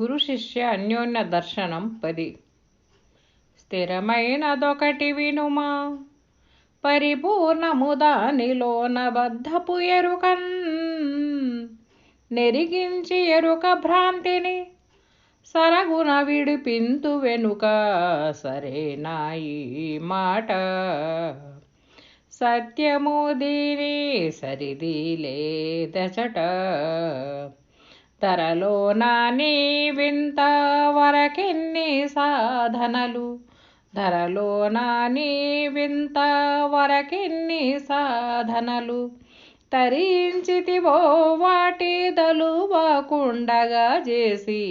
గురు శిష్య అన్యోన్య దర్శనం 10. స్థిరమైనదొకటి వినుమా, పరిపూర్ణము దానిలోన బద్ధపు ఎరుకన్. నెరిగించి ఎరుక భ్రాంతిని సరగున విడిపింతు వెనుక. సరేనా ఈ మాట? సత్యము దీని సరిది లేదచట. ధరలోనా నీ వింత వరకెన్ని సాధనలు, ధరలోనా నీ వింత వరకెన్ని సాధనలు. తరించితివో వాటి దలువకుండగా చేసి,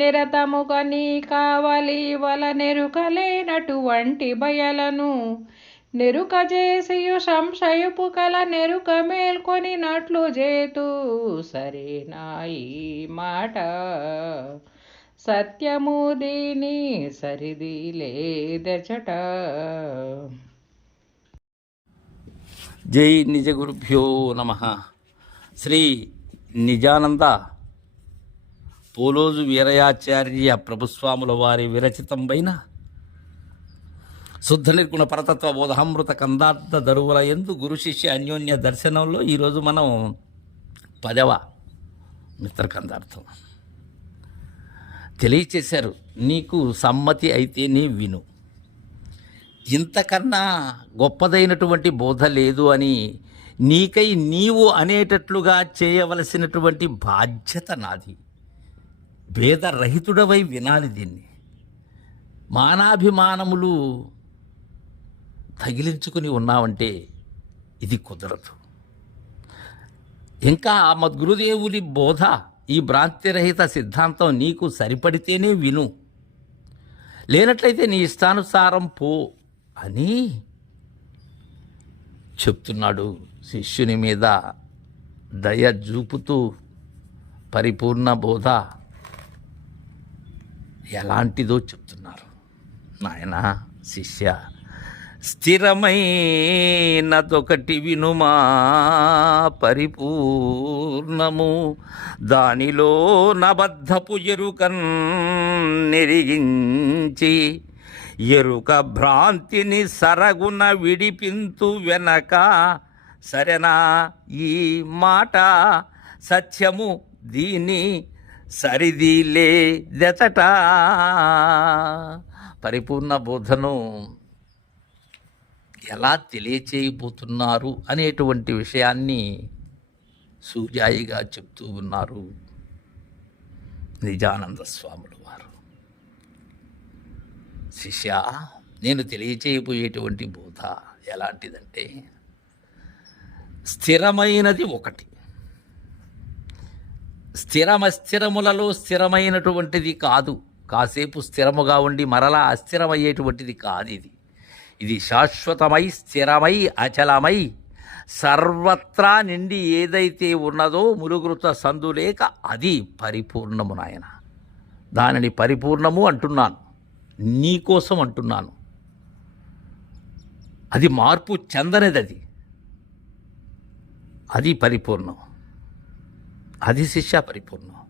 నిరతముగా నీ కావలి వల నెరుకలేనటువంటి బయలను. నెరుక చేసియు సంశయపు కల నెరుక మేల్కొనినట్లు చేతు. సరేనా ఈ మాట? సత్యము దీని సరిది లేదచట. జై నిజ గురుభ్యో నమ. శ్రీ నిజానంద పోలోజు వీరయాచార్య ప్రభుస్వాముల వారి విరచితంపైన శుద్ధ నిర్గుణ పరతత్వ బోధామృత కందార్థ దరువుల యందు గురు శిష్య అన్యోన్య దర్శనంలో ఈరోజు మనం 10వ మిత్రకందార్థం తెలియచేశారు. నీకు సమ్మతి అయితే నీ విను, ఇంతకన్నా గొప్పదైనటువంటి బోధ లేదు అని నీకై నీవు అనేటట్లుగా చేయవలసినటువంటి బాధ్యత నాది. భేదరహితుడవై వినాలి దీన్ని. మానాభిమానములు తగిలించుకుని ఉన్నావంటే ఇది కుదరదు. ఇంకా ఆ మద్గురుదేవుని బోధ, ఈ భ్రాంతిరహిత సిద్ధాంతం నీకు సరిపడితేనే విను, లేనట్లయితే నీ ఇష్టానుసారం పో అని చెప్తున్నాడు. శిష్యుని మీద దయ చూపుతూ పరిపూర్ణ బోధ ఎలాంటిదో చెప్తున్నారు. నాయనా శిష్య, స్థిరమైనదొకటి వినుమా, పరిపూర్ణము దానిలో నబద్ధపు ఎరుకన్. నెరిగించి ఎరుక భ్రాంతిని సరగున విడిపింతు వెనక. సరేనా ఈ మాట? సత్యము దీని సరిది లేదచట. పరిపూర్ణ బోధను ఎలా తెలియచేయబోతున్నారు అనేటువంటి విషయాన్ని సూర్యాయిగా చెప్తూ ఉన్నారు నిజానంద స్వాములు వారు. శిష్య, నేను తెలియచేయబోయేటువంటి బోధ ఎలాంటిదంటే, స్థిరమైనది ఒకటి, స్థిరములలో స్థిరమైనటువంటిది కాదు. కాసేపు స్థిరముగా ఉండి మరలా అస్థిరమయ్యేటువంటిది కాదు. ఇది శాశ్వతమై స్థిరమై అచలమై సర్వత్రా నిండి ఏదైతే ఉన్నదో ములుగురుత సందులేక అది పరిపూర్ణము నాయన. దానిని పరిపూర్ణము అంటున్నాను, నీకోసం అంటున్నాను. అది మార్పు చెందనిది, అది పరిపూర్ణం, అది శిష్య పరిపూర్ణం.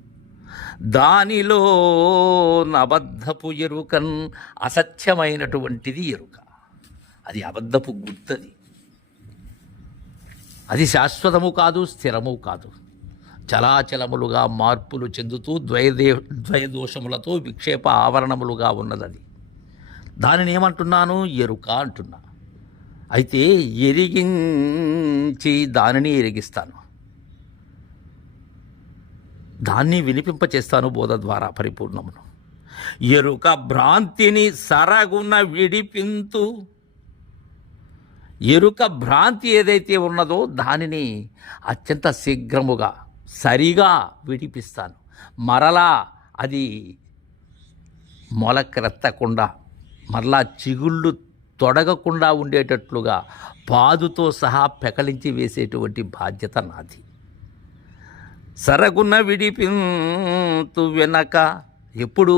దానిలో అబద్ధపు ఎరుకన్, అసత్యమైనటువంటిది ఎరుక, అది అబద్ధపు గుర్తది. అది శాశ్వతము కాదు, స్థిరము కాదు. చలాచలములుగా మార్పులు చెందుతూ ద్వయదోషములతో విక్షేప ఆవరణములుగా ఉన్నది. దానిని ఏమంటున్నాను? ఎరుక అంటున్నా. అయితే ఎరిగించి దానిని ఎరిగిస్తాను, దాన్ని వినిపింపచేస్తాను బోధ ద్వారా పరిపూర్ణమును. ఎరుక భ్రాంతిని సరగున విడిపింతు. ఎరుక భ్రాంతి ఏదైతే ఉన్నదో దానిని అత్యంత శీఘ్రముగా సరిగా విడిపిస్తాను. మరలా అది మొలకెత్తకుండా, మరలా చిగుళ్ళు తొడగకుండా ఉండేటట్లుగా పాదుతో సహా పెకలించి వేసేటువంటి బాధ్యత నాది. సరగున విడిపింతు వెనక. ఎప్పుడు?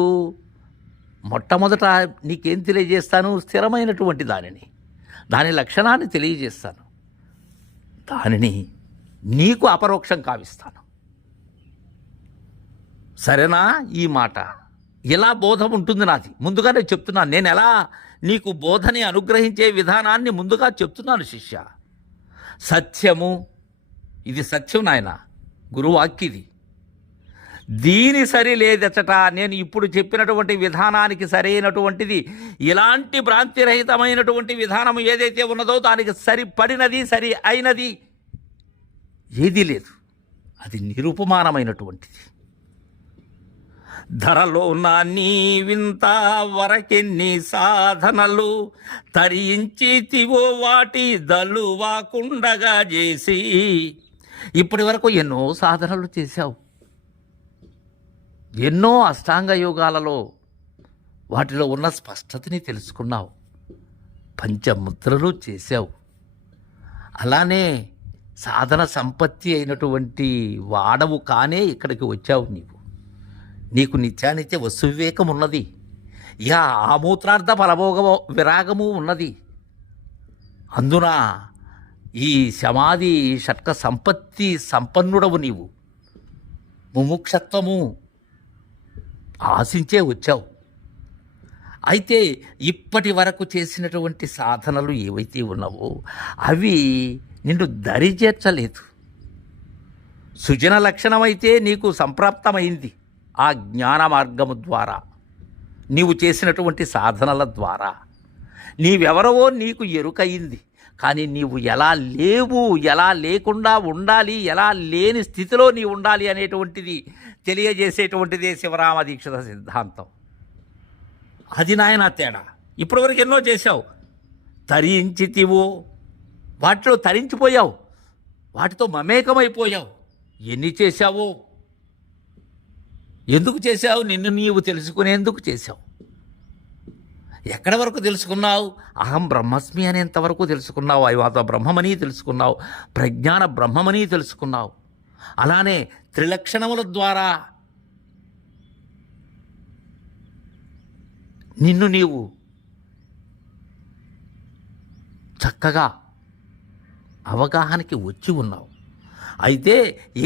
మొట్టమొదట నీకేం తెలియజేస్తాను? స్థిరమైనటువంటి దానిని, దాని లక్షణాన్ని తెలియజేస్తాను. దానిని నీకు అపరోక్షం కావిస్తాను. సరేనా? ఈ మాట ఇలా బోధం ఉంటుంది నాది. ముందుగానే చెప్తున్నాను. నేను ఎలా నీకు బోధని అనుగ్రహించే విధానాన్ని ముందుగా చెప్తున్నాను శిష్య. సత్యము, ఇది సత్యం నాయన, గురువాక్యది. దీని సరి లేదచ్చట. నేను ఇప్పుడు చెప్పినటువంటి విధానానికి సరైనటువంటిది ఇలాంటి భ్రాంతిరహితమైనటువంటి విధానం ఏదైతే ఉన్నదో దానికి సరిపడినది, సరి అయినది ఏదీ లేదు. అది నిరుపమానమైనటువంటిది. ధరలో నా నీ వింత వరకెన్ని సాధనలు తరించితివో వాటి దలువాకుండగా చేసి. ఇప్పటి వరకు ఎన్నో సాధనలు చేశావు, ఎన్నో అష్టాంగ యోగాలలో వాటిలో ఉన్న స్పష్టతని తెలుసుకున్నావు, పంచముద్రలు చేశావు. అలానే సాధన సంపత్తి అయినటువంటి వాడవు కానే ఇక్కడికి వచ్చావు నీవు. నీకు నిత్యానిత్య వస్తువివేకం ఉన్నది, ఇక ఆమూత్రార్థ ఫలభోగ విరాగము ఉన్నది. అందున ఈ సమాధి షట్క సంపత్తి సంపన్నుడవు నీవు. ముముక్షత్వము ఆశించే వచ్చావు. అయితే ఇప్పటి వరకు చేసినటువంటి సాధనలు ఏవైతే ఉన్నావో అవి నిన్ను దరి చేర్చలేదు. సుజన లక్షణమైతే నీకు సంప్రాప్తమైంది. ఆ జ్ఞాన మార్గము ద్వారా, నీవు చేసినటువంటి సాధనల ద్వారా నీవెవరవో నీకు ఎరుకయింది. కానీ నీవు ఎలా లేవు, ఎలా లేకుండా ఉండాలి, ఎలా లేని స్థితిలో నీవు ఉండాలి అనేటువంటిది తెలియజేసేటువంటిదే శివరామ దీక్షిత సిద్ధాంతం. అది నాయన తేడా. ఇప్పటివరకు ఎన్నో చేశావు, తరించితివో, వాటిలో తరించిపోయావు, వాటితో మమేకమైపోయావు. ఎన్ని చేశావో, ఎందుకు చేశావు? నిన్ను నీవు తెలుసుకునేందుకు చేశావు. ఎక్కడి వరకు తెలుసుకున్నావు? అహం బ్రహ్మస్మి అనేంతవరకు తెలుసుకున్నావు. అయవాత బ్రహ్మమని తెలుసుకున్నావు, ప్రజ్ఞాన బ్రహ్మమని తెలుసుకున్నావు. అలానే త్రిలక్షణముల ద్వారా నిన్ను నీవు చక్కగా అవగాహనకి వచ్చి ఉన్నావు. అయితే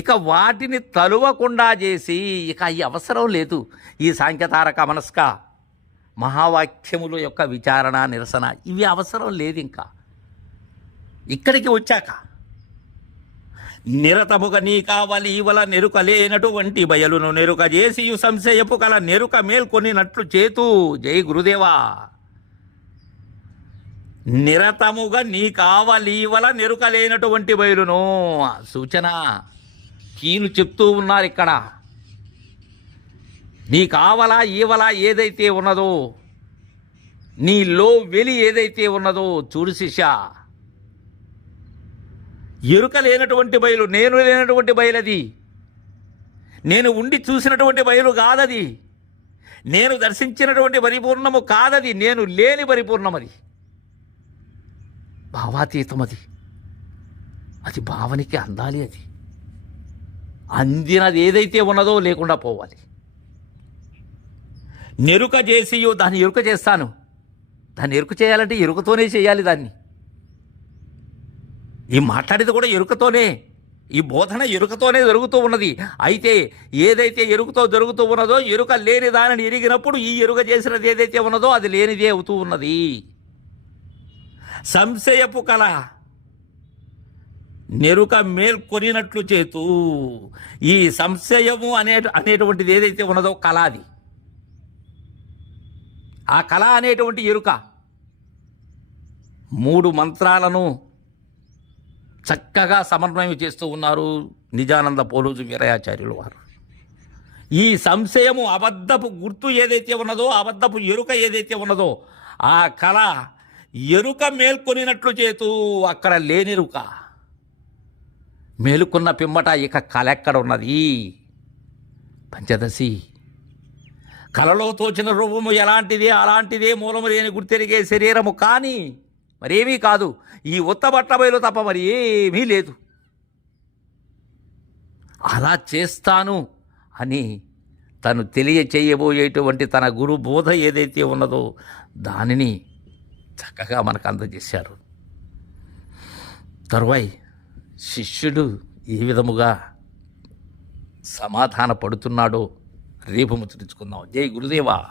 ఇక వాటిని తలువకుండా చేసి ఇక ఈ అవసరం లేదు. ఈ సాంఖ్యతారక మనస్క మహావాక్యముల యొక్క విచారణ, నిరసన ఇవి అవసరం లేదు. ఇంకా ఇక్కడికి వచ్చాక నిరతముగా నీ కావలి ఇవల నెరుకలేనటువంటి బయలును నెరుక చేసి సంశయపు కల నెరుక మేల్కొనినట్లు చేతు. జై గురుదేవా. నిరతముగా నీ కావలీవల నెరుకలేనటువంటి బయలును సూచన కీను చెప్తూ ఉన్నారు ఇక్కడ. నీ కావల ఈవల ఏదైతే ఉన్నదో, నీలో వెలి ఏదైతే ఉన్నదో చూడు శిష్య. ఎరుక లేనటువంటి బయలు, నేను లేనటువంటి బయలది. నేను ఉండి చూసినటువంటి బయలు కాదది. నేను దర్శించినటువంటి పరిపూర్ణము కాదది. నేను లేని పరిపూర్ణమది, భావాతీతం. అది భావనకి అందాలి. అది అందినది ఏదైతే ఉన్నదో లేకుండా పోవాలి. నెరుక చేసి దాన్ని ఎరుక చేస్తాను. దాన్ని ఎరుక చేయాలంటే ఎరుకతోనే చేయాలి. దాన్ని ఈ మాట్లాడేది కూడా ఎరుకతోనే, ఈ బోధన ఎరుకతోనే జరుగుతూ ఉన్నది. అయితే ఏదైతే ఎరుకతో జరుగుతూ ఉన్నదో, ఎరుక లేని దానిని ఎరిగినప్పుడు ఈ ఎరుక చేసినది ఏదైతే ఉన్నదో అది లేనిదే అవుతూ ఉన్నది. సంశయపు కళ నెరుక మేల్కొనినట్లు చేతూ. ఈ సంశయము అనేటువంటిది ఏదైతే ఉన్నదో కళ, అది ఆ కళ అనేటువంటి ఎరుక 3 మంత్రాలను చక్కగా సమన్వయం చేస్తూ ఉన్నారు నిజానంద పోలూజు వీరయాచార్యులు వారు. ఈ సంశయము, అబద్ధపు గుర్తు ఏదైతే ఉన్నదో, అబద్ధపు ఎరుక ఏదైతే ఉన్నదో ఆ కళ ఎరుక మేల్కొనినట్లు చేతూ. అక్కడ లేనిరుక మేలుకున్న పిమ్మట ఇక కళ ఎక్కడ ఉన్నది? పంచదశి కళలో తోచిన రూపము ఎలాంటిదే అలాంటిదే, మూలము లేని గుర్తెరిగే శరీరము కానీ మరేమీ కాదు. ఈ ఉత్తబట్ట బయలు తప్ప మరి ఏమీ లేదు. అలా చేస్తాను అని తను తెలియచేయబోయేటువంటి తన గురు బోధ ఏదైతే ఉన్నదో దానిని చక్కగా మనకు అందజేశారు. తరువాయి శిష్యుడు ఏ విధముగా సమాధాన పడుతున్నాడో రేపు ముచ్చరించుకుందాం. జై గురుదేవా.